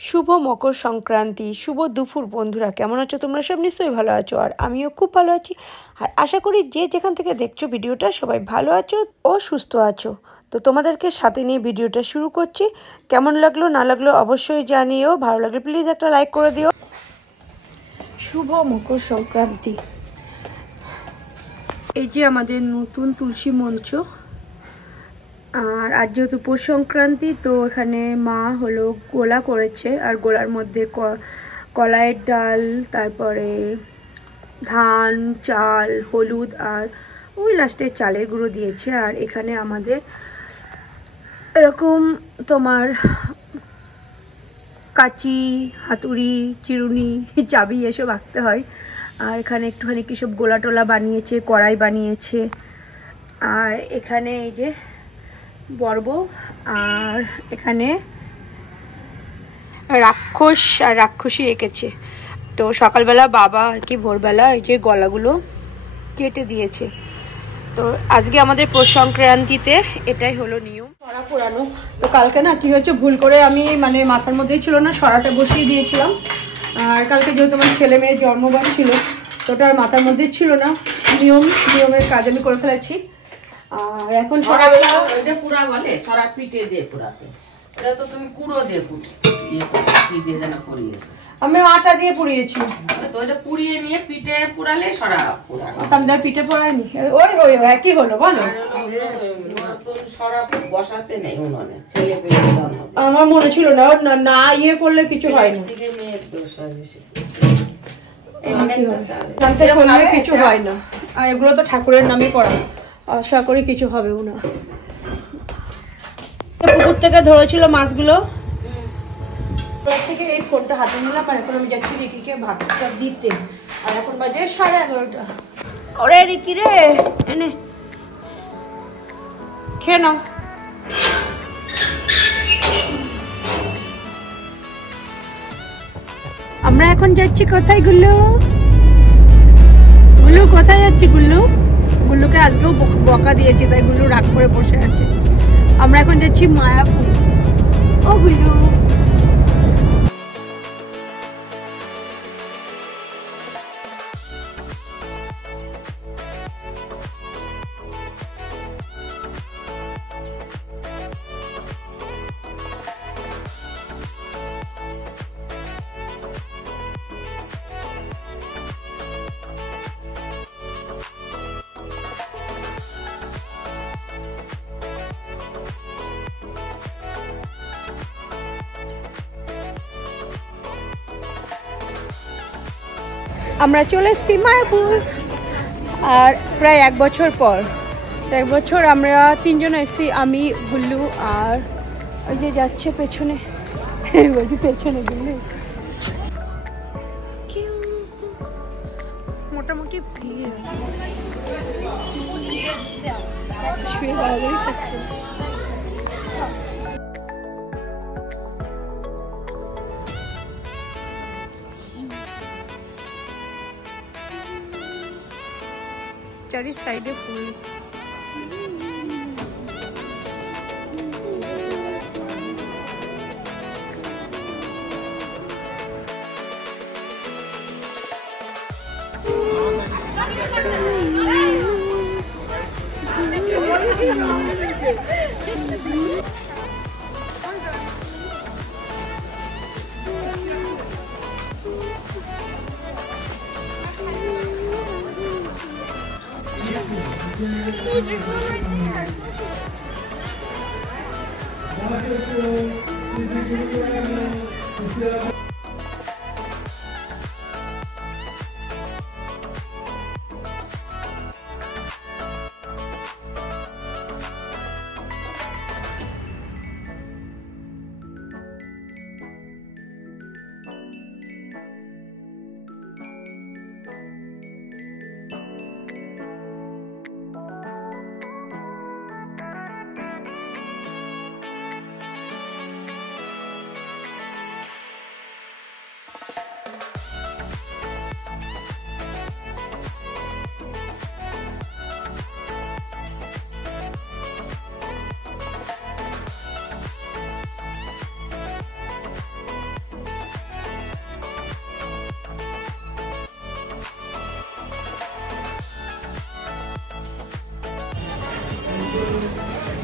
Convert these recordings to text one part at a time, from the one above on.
শুভ মকর সংক্রান্তি, শুভ দুপুর বন্ধুরা। কেমন আছো তোমরা? সব নিশ্চয়ই ভালো আছো, আর আমিও খুব ভালো আছি। আর আশা করি যে যেখান থেকে দেখছো ভিডিওটা সবাই ভালো আছো ও সুস্থ আছো। তো তোমাদেরকে সাথে নিয়ে ভিডিওটা শুরু করছি। কেমন লাগলো না লাগলো অবশ্যই জানিও। ভালো লাগলে প্লিজ একটা লাইক করে দিও। শুভ মকর সংক্রান্তি। এই যে আমাদের নতুন তুলসী মঞ্চ। আর আজ যেহেতু পৌষ সংক্রান্তি, তো এখানে মা হলো গোলা করেছে, আর গোলার মধ্যে কলাইয়ের ডাল, তারপরে ধান, চাল, হলুদ, আর ওই লাস্টে চালের গুঁড়ো দিয়েছে। আর এখানে আমাদের এরকম তোমার কাঁচি, হাতুড়ি, চিরুনি, চাবি এসব রাখতে হয়। আর এখানে একটুখানি কি সব গোলা টোলা বানিয়েছে, কড়াই বানিয়েছে। আর এখানে এই যে বর্ব, আর এখানে রাক্ষস আর রাক্ষসী এঁকেছে। তো সকালবেলা বাবা আর কি ভোরবেলা এই যে গলাগুলো কেটে দিয়েছে। তো আজকে আমাদের পৌষ সংক্রান্তিতে এটাই হলো নিয়ম, সরা পোড়ানো। তো কালকে না কি হয়েছে, ভুল করে আমি মানে মাথার মধ্যেই ছিল না, সরাটা বসিয়ে দিয়েছিলাম। আর কালকে যেহেতু আমার ছেলে মেয়ের জন্মবার ছিল, তো ওটা আর মাথার মধ্যে ছিল না। নিয়মের কাজ আমি করে ফেলেছি। আর এখন সকালবেলা ওইটা পুরা বলে সরা পিঠে দিয়ে পুরাতে, এটা তো তুমি কুড়ো দিয়ে কি দিয়ে যেন পুড়িয়েছো। আমি আটা দিয়ে পুড়িয়েছি। তো ওইটা পুড়িয়ে নিয়ে পিঠে পুরালে সরা পুরানো। আমি তার পিঠে পড়াইনি, ওই ওই একই হলো বলো। নতুন সরা বসাতে নেই উনুনে, ছেলে পেলে আমার মনে ছিল না, না ইয়ে করলে কিছু হয় না, মেয়ের দোষ হয় বেশি, কিছু হয় না। আর এগুলো তো ঠাকুরের নামে করা, আশা করি কিছু হবেও না। পুকুর থেকে ধরেছিল মাছগুলো, থেকে এই ফোনটা হাতে নিলাম। আর এখন আমি যাচ্ছি রিকিকে ভাতটা দিতে। আর এখন বাজে 11:30। ওরে রিকি রে, এনে খেয়ে নাও। আমরা এখন যাচ্ছি কোথায়? গুল্লু কোথায় যাচ্ছি? গুল্লুকে আজকেও বকা দিয়েছি, তাই গুল্লু রাগ করে বসে আছে। আমরা এখন যাচ্ছি মায়াপুর। ও গুল্লু, আমরা চলে এসেছি মায়াপুর। আর প্রায় 1 বছর পর, 1 বছর আমরা 3 জন এসেছি, আমি, গুল্লু, আর ওই যে যাচ্ছে পেছনে, বলছি পেছনে গুল্লু। মোটামুটি ভিড় চারি সাইডে ফুল।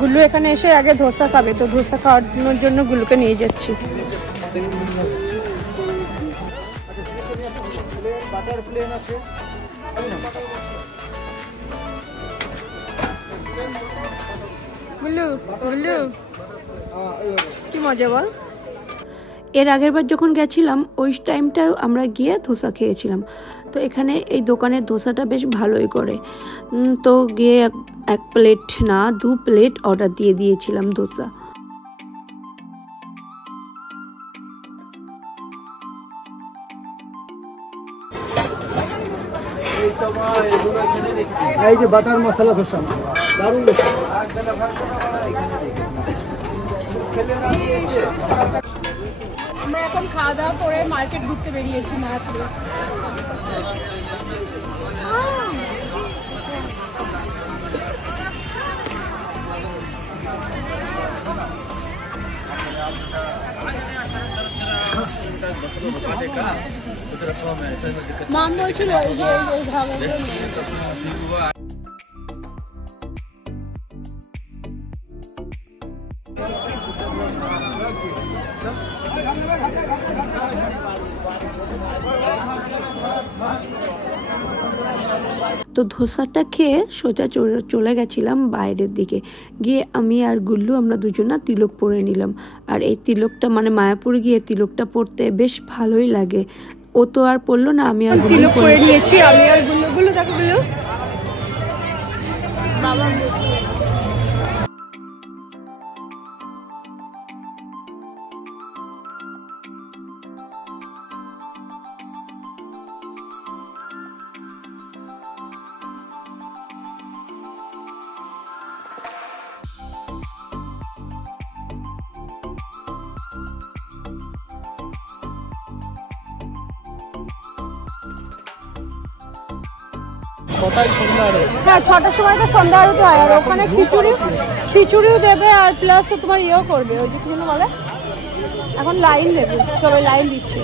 গুল্লু এখানে এসে আগে ধোসা খাবে, তো ধোসা খাওয়ানোর জন্য গুল্লুকে নিয়ে যাচ্ছি। গুল্লু গুল্লু কি মজা বল। এর আগের বার যখন গেছিলাম ওই টাইমটাও আমরা গিয়ে ধোসা খেয়েছিলাম। তো এখানে এই দোকানের ধোসাটা বেশ ভালোই করে। তো গিয়ে এক প্লেট না 2 প্লেট অর্ডার দিয়ে দিয়েছিলাম ধোসা। এই যে বাটার মশলা ধোসা দারুণ। আমরা এখন খাওয়া দাওয়া করে মার্কেট ঘুরতে বেরিয়েছি মায়াপুরে। মাম বলছিল এই যে এই ধাবাগুলো তো ধোসাটা খেয়ে সোজা চলে গেছিলাম বাইরের দিকে। গিয়ে আমি আর গুল্লু আমরা দুজনা তিলক পরে নিলাম। আর এই তিলকটা মানে মায়াপুর গিয়ে তিলকটা পরতে বেশ ভালোই লাগে। ও তো আর পরলো না, আমি আর তিলক পরে নিয়েছি। আমি আর গুল্লু গুল্লু দেখো গুল্লু বাবা হ্যাঁ 6টার সময় তো সন্ধ্যা আরতি হয়। আর ওখানে খিচুড়িও দেবে আর প্লাস তোমার ইয়েও করবে, ওই যে কি যেন বলে, এখন লাইন দেবে, সবাই লাইন দিচ্ছে।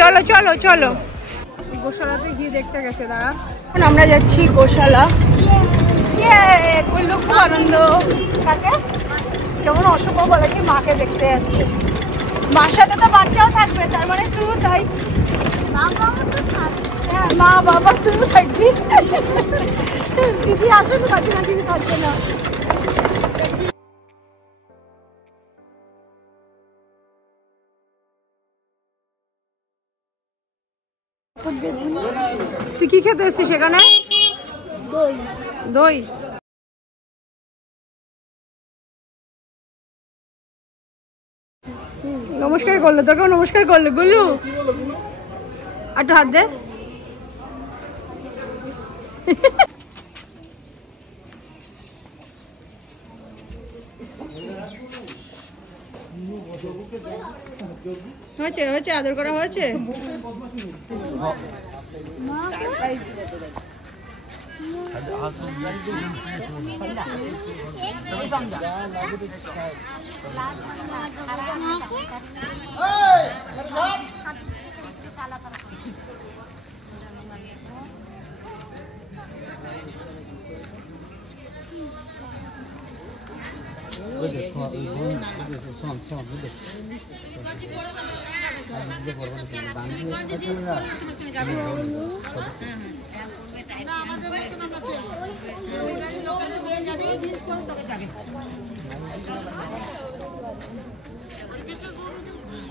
চলো চলো চলো গোশালাতে গিয়ে দেখতে গেছে দাঁড়া। এখন আমরা যাচ্ছি গোশালা। খুব আনন্দ থাকে, যেমন অশুভ বলে কি মাকে দেখতে যাচ্ছে। মার সাথে তো বাচ্চাও থাকবে, তার মানে তুইও তাই। হ্যাঁ মা বাবা তুইও থাকবি। দিদি আসবে তো থাকবে না, দিদি থাকবে না। তুই কি খেতে এসছিস সেখানে? দই। নমস্কার করলো, তোকেও নমস্কার করলো গুল্লু। একটু হাত দে। হয়েছে হয়েছে, আদর করা হয়েছে।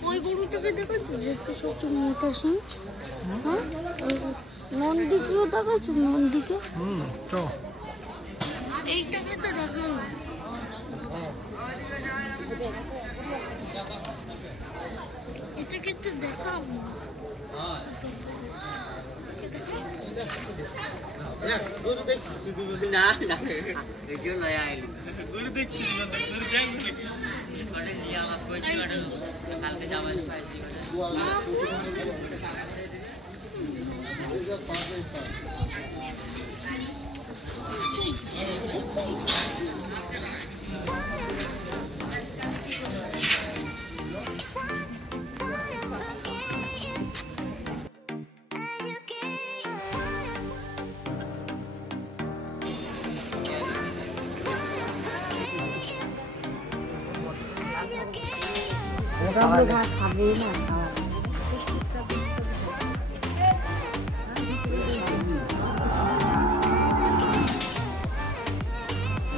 ওই গরুটাকে দেখাচ্ছ যে সবচেয়ে মোটা সিং, হ্যাঁ নন্দীকেও দেখাচ্ছ, নন্দীকে এইটাকে তো দেখানো। এটাকে তো দেখাবো না না এগুলো নয়া আইলি গুরু দেখছি গুরু দেখছি মানে নিয়ে আমার কইছি কালকে যাওয়ার পাইছি খাবে না।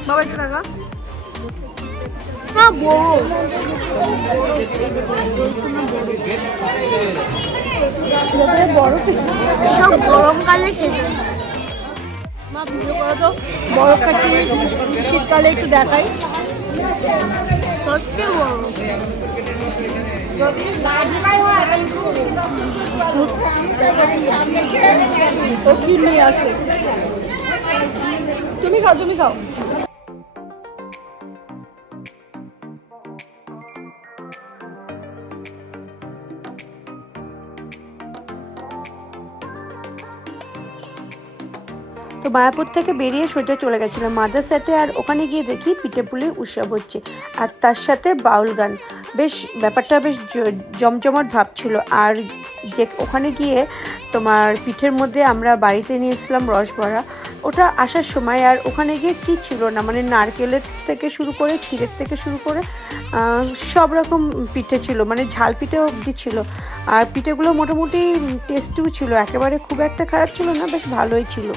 বাবা একটু দেখা গরমকালে খেতে মা ভিডিও করো তো বড় খাচ্ছি শীতকালে একটু দেখাই সত্যি বড় ও কি নিয়ে আসে তুমি খাও তুমি খাও তো মায়াপুর থেকে বেরিয়ে সোজা চলে গেছিলাম মাদারসাটে আর ওখানে গিয়ে দেখি পিঠেপুলি উৎসব হচ্ছে আর তার সাথে বাউল গান বেশ ব্যাপারটা বেশ জমজমাট ভাব ছিল আর যে ওখানে গিয়ে তোমার পিঠের মধ্যে আমরা বাড়িতে নিয়ে এসেছিলাম রসবড়া ওটা আসার সময় আর ওখানে গিয়ে কি ছিল না মানে নারকেলের থেকে শুরু করে ক্ষীরের থেকে শুরু করে সব রকম পিঠে ছিল মানে ঝাল পিঠে অবধি ছিল আর পিঠেগুলো মোটামুটি টেস্টিও ছিল একেবারে খুব একটা খারাপ ছিল না বেশ ভালোই ছিল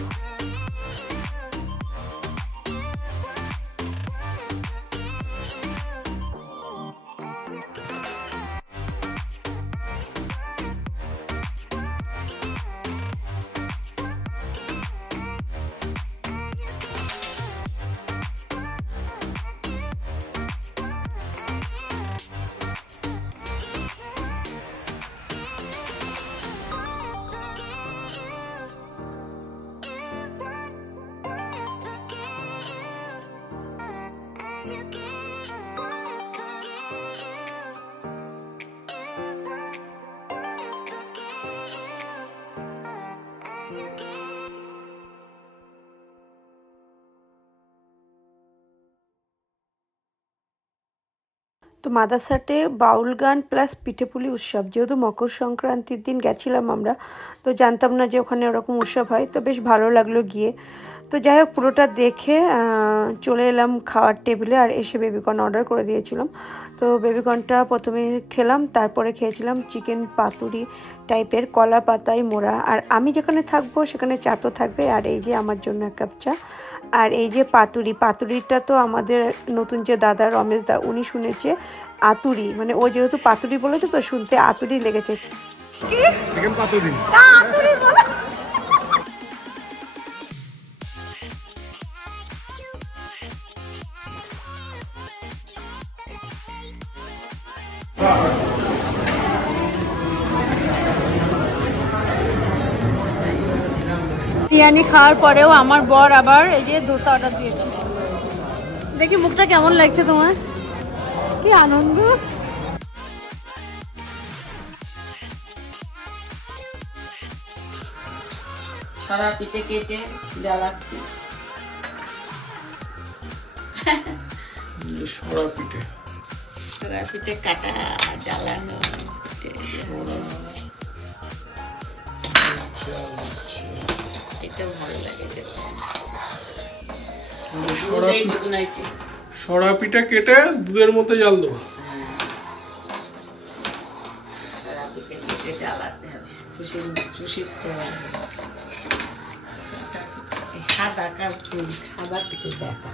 তো মাদারসাটে বাউল গান প্লাস পিঠেপুলি উৎসব যেহেতু মকর সংক্রান্তির দিন গেছিলাম আমরা তো জানতাম না যে ওখানে ওরকম উৎসব হয় তো বেশ ভালো লাগলো গিয়ে তো যাই হোক পুরোটা দেখে চলে এলাম খাওয়ার টেবিলে আর এসে বেবিকর্ন অর্ডার করে দিয়েছিলাম তো বেবিকর্নটা প্রথমে খেলাম তারপরে খেয়েছিলাম চিকেন পাতুরি টাইপের কলা পাতায় মোড়া আর আমি যেখানে থাকবো সেখানে চা তো থাকবে আর এই যে আমার জন্য এক কাপ চা আর এই যে পাতুরিটা তো আমাদের নতুন যে দাদা রমেশ দা উনি শুনেছে আতুরি মানে ও যেহেতু পাতুরি বলেছে তো শুনতে আতুরি লেগেছে চিকেন পাতুরি বিরিয়ানি খাওয়ার পরেও আমার বর আবার এই যে ধোসা অর্ডার দিয়েছে দেখি মুখটা কেমন লাগছে তোমার কি আনন্দ সারা পিঠে কেটে জ্বালাচ্ছি সরা পিঠে সারা পিঠে কাটা জ্বালানো এটা ভালো লাগে সরা পিঠা কেটে দুধের মধ্যে জাল দেবো সারা পিঠে কেটে জ্বালাতে হবে চুষিতে হবে সাদা পিঠে দেখা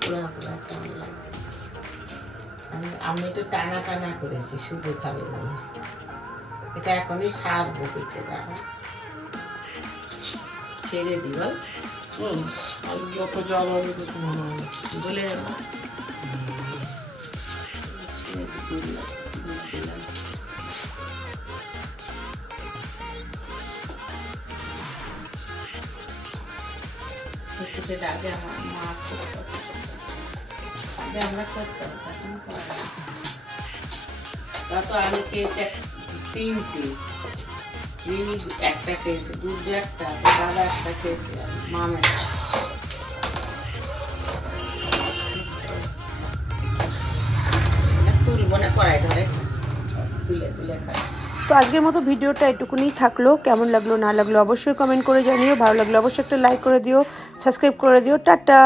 পুরা কেমন লাগে আমি একটু টানা টানা করেছি শুধু খাবে বলে এটা এখনই ছাড়বো পিঠে দেখা ছেড়ে দিব আর যত জাল হবে তত ভালো হবে বলে যাবো আগে আমার মা আগে আমরা করতাম তখন তা তো আমি খেয়েছি 3টে রিমি একটা খেয়েছে দুধ একটা দাদা একটা খেয়েছে মামা তুলবো না কড়াই ধরে তুলে তুলে খাই তো আজকের মতো ভিডিওটা এটুকুনি থাকলো কেমন লাগলো না লাগলো অবশ্যই কমেন্ট করে জানিও ভালো লাগলো অবশ্যই একটা লাইক করে দিও সাবস্ক্রাইব করে দিও টাটা